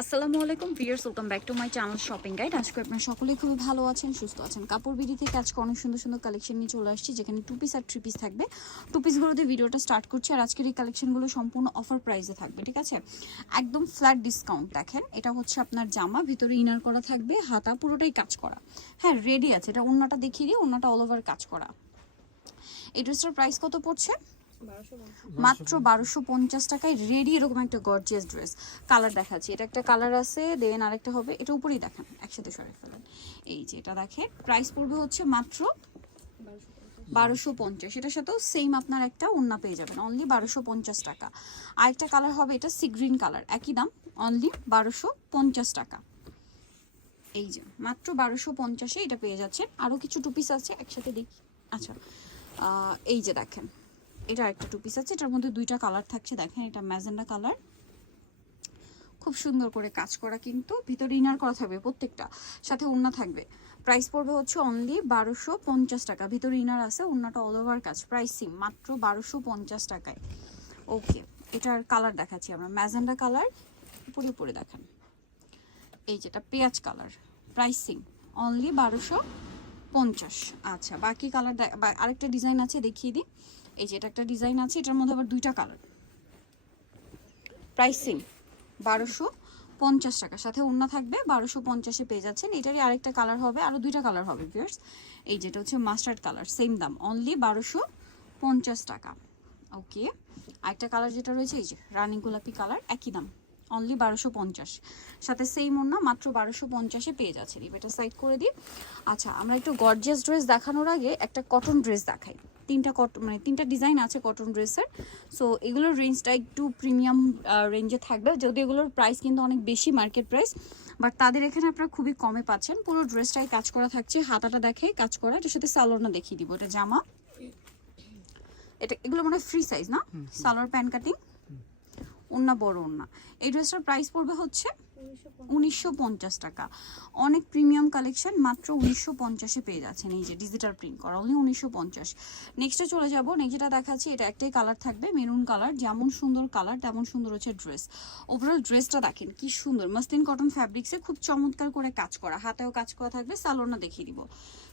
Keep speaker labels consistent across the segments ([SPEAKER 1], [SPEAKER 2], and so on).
[SPEAKER 1] আসসালামু আলাইকুম viewers welcome back to my channel shopping guide আজকে আপনারা সকলেই খুবই ভালো আছেন, সুস্থ আছেন। কাপড় বিডি থেকে আজকে অনেক সুন্দর সুন্দর কালেকশন নিয়ে চলে আসছি, যেখানে টু পিস আর থ্রি পিস থাকবে। টু পিসগুলো দিয়ে ভিডিওটা স্টার্ট করছি, আর আজকের এই কালেকশনগুলো সম্পূর্ণ অফার প্রাইসে থাকবে, ঠিক আছে? একদম ফ্ল্যাট ডিসকাউন্ট দেখেন। এটা হচ্ছে আপনার জামা, ভিতরে ইনার করা থাকবে, হাতা, পুরোটাই কাজ করা। হ্যাঁ রেডি আছে। এটা অন্যটা দেখিয়ে দিই অন্যটা অল ওভার কাজ করা। এই ড্রেসটার প্রাইস কত পড়ছে? মাত্র বারোশো পঞ্চাশ টাকায় রেডি এরকম একটা গর্জিয়াস ড্রেস কালার দেখাচ্ছি। এটা একটা কালার আছে দেন আরেকটা হবে। এটা উপরেই দেখেন, একসাথে সরে ফেলেন। এই যে এটা দেখেন প্রাইস পড়বে হচ্ছে মাত্র বারোশো পঞ্চাশ। এটার সাথেও সেম আপনার একটা ওন্না পেয়ে যাবেন অনলি বারোশো পঞ্চাশ টাকা। আরেকটা কালার হবে এটা সি গ্রিন কালার একই দাম অনলি বারোশো পঞ্চাশ টাকা। এই যে, মাত্র বারোশো পঞ্চাশে এটা পেয়ে যাচ্ছেন। আরও কিছু টু পিস আছে, একসাথে দেখি। আচ্ছা এই যে দেখেন। এটা একটা টু পিস আছে, এটার মধ্যে দুইটা কালার থাকছে, দেখেন এটা ম্যাজেন্ডা কালার খুব সুন্দর করে কাজ করা কিন্তু, ভিতরে ইনার করা থাকবে প্রত্যেকটা, সাথে ওড়না থাকবে। প্রাইস পড়বে হচ্ছে অনলি বারোশো পঞ্চাশ টাকা, ভিতরে ইনার আছে, ওড়নাটা অল ওভার কাজ প্রাইস মাত্র বারোশো পঞ্চাশ টাকায়। ওকে এটার কালার দেখাচ্ছি আমরা, ম্যাজেন্ডা কালার উপরে উপরে দেখান। এই যেটা পেঁয়াজ কালার প্রাইসিং অনলি বারোশো পঞ্চাশ। আচ্ছা বাকি কালার আরেকটা ডিজাইন আছে, দেখিয়ে দিই। এই যে এটা একটা ডিজাইন আছে, এটার মধ্যে আবার দুইটা কালার। প্রাইসিং বারোশো পঞ্চাশ টাকা। সাথে ওড়না থাকবে, বারোশো পঞ্চাশে পেয়ে যাচ্ছেন। এটারই আরেকটা কালার হবে আরও দুইটা কালার হবে ভিউয়ার্স এই যেটা হচ্ছে মাস্টার্ড কালার সেম দাম অনলি বারোশো পঞ্চাশ টাকা। ওকে আরেকটা কালার যেটা রয়েছে, এই যে রানিং গোলাপি কালার একই দাম। অনলি বারোশো পঞ্চাশ। সাথে সেম ওড়না মাত্র বারোশো পঞ্চাশে পেয়ে যাচ্ছেন এটা সাইড করে দিই। আচ্ছা আমরা একটু গর্জিয়াস ড্রেস দেখানোর আগে একটা কটন ড্রেস দেখাই। তিনটা কটন মানে তিনটা ডিজাইন আছে কটন ড্রেসের সো এগুলোর রেঞ্জটা একটু প্রিমিয়াম রেঞ্জে থাকবে। যদি এগুলোর প্রাইস কিন্তু অনেক বেশি মার্কেট প্রাইস বাট তাদের এখানে আপনারা খুবই কমে পাচ্ছেন। পুরো ড্রেসটাই কাজ করা থাকছে। হাতাটা দেখে কাজ করা। এটার সাথে সালোয়ারটা দেখিয়ে দিব। এটা জামা। এটা এগুলো মানে ফ্রি সাইজ না? সালোয়ার প্যান্ট কাটিং ওন্না বড় ওন্না এই ড্রেসটার প্রাইস পড়বে হচ্ছে উনিশশো পঞ্চাশ টাকা। অনেক প্রিমিয়াম কালেকশন মাত্র উনিশশো পঞ্চাশে পেয়ে যাচ্ছেন এই যে ডিজিটাল প্রিন্ট করা অনলি উনিশশো পঞ্চাশ। নেক্সটে চলে যাব নেক্সট যেটা দেখাচ্ছি এটা একটাই কালার থাকবে মেরুন কালার যেমন সুন্দর কালার তেমন সুন্দর হচ্ছে ড্রেস ওভারঅল ড্রেসটা দেখেন কি সুন্দর। মাসলিন কটন ফ্যাব্রিক্সে খুব চমৎকার করে কাজ করা হাতেও কাজ করা থাকবে সালোয়ারটা দেখিয়ে দিব।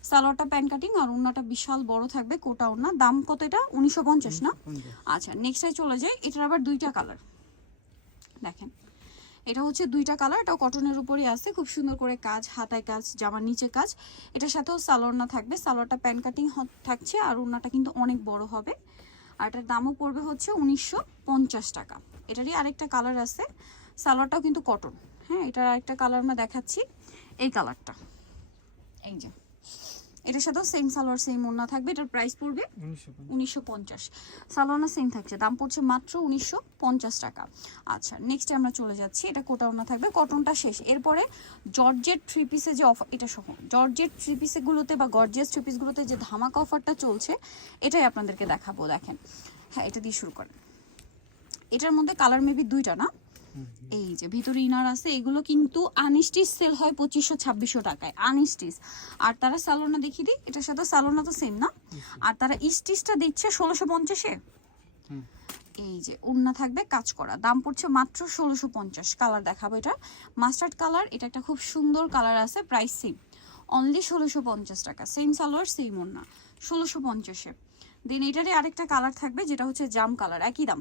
[SPEAKER 1] সালোয়ারটা প্যান্ট কাটিং আর ওড়নাটা বিশাল বড় থাকবে কোটা ওড়না। দাম কত এটা? উনিশশো পঞ্চাশ না? আচ্ছা নেক্সটে চলে যাই এটার আবার দুইটা কালার দেখেন। এটা হচ্ছে দুইটা কালার, এটাও কটনের উপরই আছে। খুব সুন্দর করে কাজ, হাতায় কাজ, জামার নিচে কাজ। এটার সাথেও সালোয়ার থাকবে। সালোয়ারটা প্যান্ট কাটিং থাকছে আর ওড়নাটা কিন্তু অনেক বড় হবে। আর এটার দামও পড়বে হচ্ছে উনিশশো পঞ্চাশ টাকা। এটারই আরেকটা কালার আছে। সালোয়ারটাও কিন্তু কটন। হ্যাঁ এটার আরেকটা কালার আমরা দেখাচ্ছি। এই কালারটা। এই যে। এটার সাথেও সেম সালোয়ার সেম ওড়না থাকবে। এটার প্রাইস পড়বে উনিশশো পঞ্চাশ। সেম থাকছে দাম পড়ছে মাত্র উনিশশো পঞ্চাশ টাকা। আচ্ছা নেক্সটে আমরা চলে যাচ্ছি এটা কোটা ওনা থাকবে কটনটা শেষ। এরপরে জর্জেট থ্রি পিসে যে অফার এটা সহ জর্জেট থ্রি পিসেগুলোতে বা গর্জিয়াস থ্রি পিসগুলোতে যে ধামাকা অফারটা চলছে এটাই আপনাদেরকে দেখাবো দেখেন। হ্যাঁ এটা দিয়ে শুরু করেন। এটার মধ্যে কালার মেবি দুইটা না? এই যে ভিতরে ইনার আছে এগুলো কিন্তু আনস্টিচ সেল হয় পঁচিশশো ছাব্বিশশো টাকায় আনস্টিচ আর তারা সালোনা দেখিয়ে দিই এটার সাথে সালোনা তো সেম না। আর তারা স্টিচটা দিচ্ছে ষোলোশো পঞ্চাশে। এই যে উন্না থাকবে কাজ করা। দাম পড়ছে মাত্র ষোলোশো পঞ্চাশ। কালার দেখাবো এটা। মাস্টার্ড কালার এটা একটা খুব সুন্দর কালার আছে প্রাইস সেম অনলি ষোলোশো পঞ্চাশ টাকা। সেম সালোয়ার সেম ওন্না ষোলোশো পঞ্চাশে। দেন এটারই আরেকটা কালার থাকবে যেটা হচ্ছে জাম কালার একই দাম।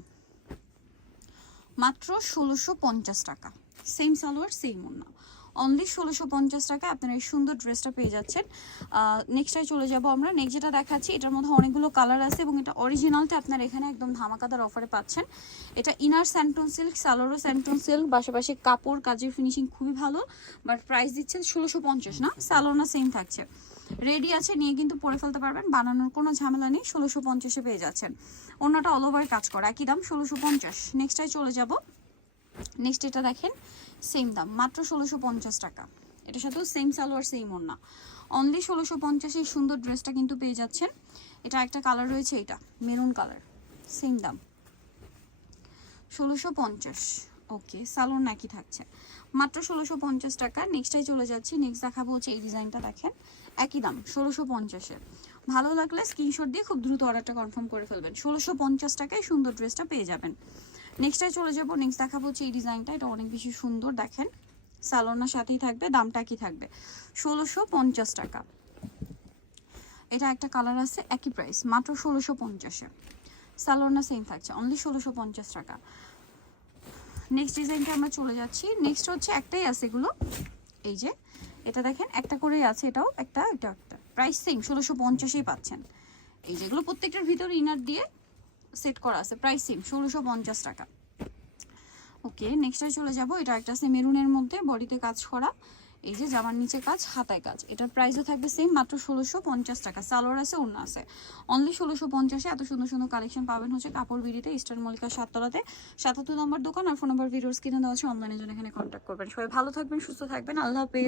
[SPEAKER 1] মাত্র ষোলোশো পঞ্চাশ টাকা। সেম সালোয়ার সেম ওন্না অনলি ষোলোশো পঞ্চাশ টাকা আপনারা এই সুন্দর ড্রেসটা পেয়ে যাচ্ছেন। নেক্সটটায় চলে যাব আমরা। নেক্সট যেটা দেখাচ্ছি, এটার মধ্যে অনেকগুলো কালার আছে এবং এটা অরিজিনালটা আপনারা এখানে একদম ধামাকাদার অফারে পাচ্ছেন। এটা ইনার স্যান্টন সিল্ক সালোয়ারও স্যান্টন সিল্ক পাশাপাশি কাপড়, কাজের ফিনিশিং খুবই ভালো। বাট প্রাইস দিচ্ছেন ষোলোশো পঞ্চাশ, না? সালোনা সেম থাকছে। রেডি আছে, নিয়ে কিন্তু পরে ফেলতে পারবেন। বানানোর কোনো ঝামেলা নেই, ষোলোশো পঞ্চাশে পেয়ে যাচ্ছেন। অন্যটা অল ওভার কাজ করা, একই দাম, ষোলোশো পঞ্চাশ। নেক্সটটায় চলে যাব। নেক্সট এটা দেখেন সেম দাম, মাত্র ষোলোশো পঞ্চাশ টাকা। এটার সাথেও সেম সালোয়ার সেম ওড়না। অনলি ষোলোশো পঞ্চাশের সুন্দর ড্রেসটা কিন্তু পেয়ে যাচ্ছেন। এটা একটা কালার রয়েছে, এটা মেরুন কালার সেম দাম। ষোলোশো পঞ্চাশ ওকে সালোয়ার নাকি থাকছে। মাত্র ষোলোশো পঞ্চাশ টাকা নেক্সটাই চলে যাচ্ছি নেক্সট দেখাবো হচ্ছে এই ডিজাইনটা দেখেন। একই দাম, ষোলোশো পঞ্চাশে। ভালো লাগলে স্ক্রিনশট দিয়ে খুব দ্রুত অর্ডারটা কনফার্ম করে ফেলবেন। ষোলোশো পঞ্চাশ টাকায় সুন্দর ড্রেসটা পেয়ে যাবেন। নেক্সটটায় চলে যাব নেক্সট দেখাবো হচ্ছে এই ডিজাইনটা এটা অনেক বেশি সুন্দর, দেখেন। স্যালোনার সাথেই থাকবে, দামটা কি থাকবে? ষোলোশো পঞ্চাশ টাকা। এটা একটা কালার আছে, একই প্রাইস মাত্র ষোলোশো পঞ্চাশে। স্যালোনা সেম থাকছে অনলি ষোলোশো পঞ্চাশ টাকা। নেক্সট ডিজাইনটা আমরা চলে যাচ্ছি। নেক্সট হচ্ছে একটাই আছে এগুলো। এই যে এটা দেখেন, একটা করেই আছে এটাও, একটা, এটা একটা। প্রাইস সেম ষোলোশো পঞ্চাশেই পাচ্ছেন। এই যেগুলো প্রত্যেকটার ভিতরে ইনার দিয়ে সেট করা আছে প্রাইস সেম ষোলোশো পঞ্চাশ টাকা। ওকে নেক্সটে চলে যাব, এটা একটা আছে মেরুনের মধ্যে বডিতে কাজ করা। এই যে জামার নিচে কাজ, হাতায় কাজ। এটার প্রাইসও থাকবে সেম মাত্র ষোলোশো পঞ্চাশ টাকা। সালোয়ার আছে অন্য আছে। অনলি ষোলোশো পঞ্চাশে এত সুন্দর সুন্দর কালেকশন পাবেন হচ্ছে কাপড় বিড়িতে ইস্টার মল্লিকা সাততলাতে। সাতাত্তর নম্বর দোকান, আর ফোন নম্বর ভিডিওস কিনে দেওয়া আছে অনলাইনের জন্য এখানে কন্ট্যাক্ট করবেন। সবাই ভালো থাকবেন, সুস্থ থাকবেন, আল্লাহ হাফেজ।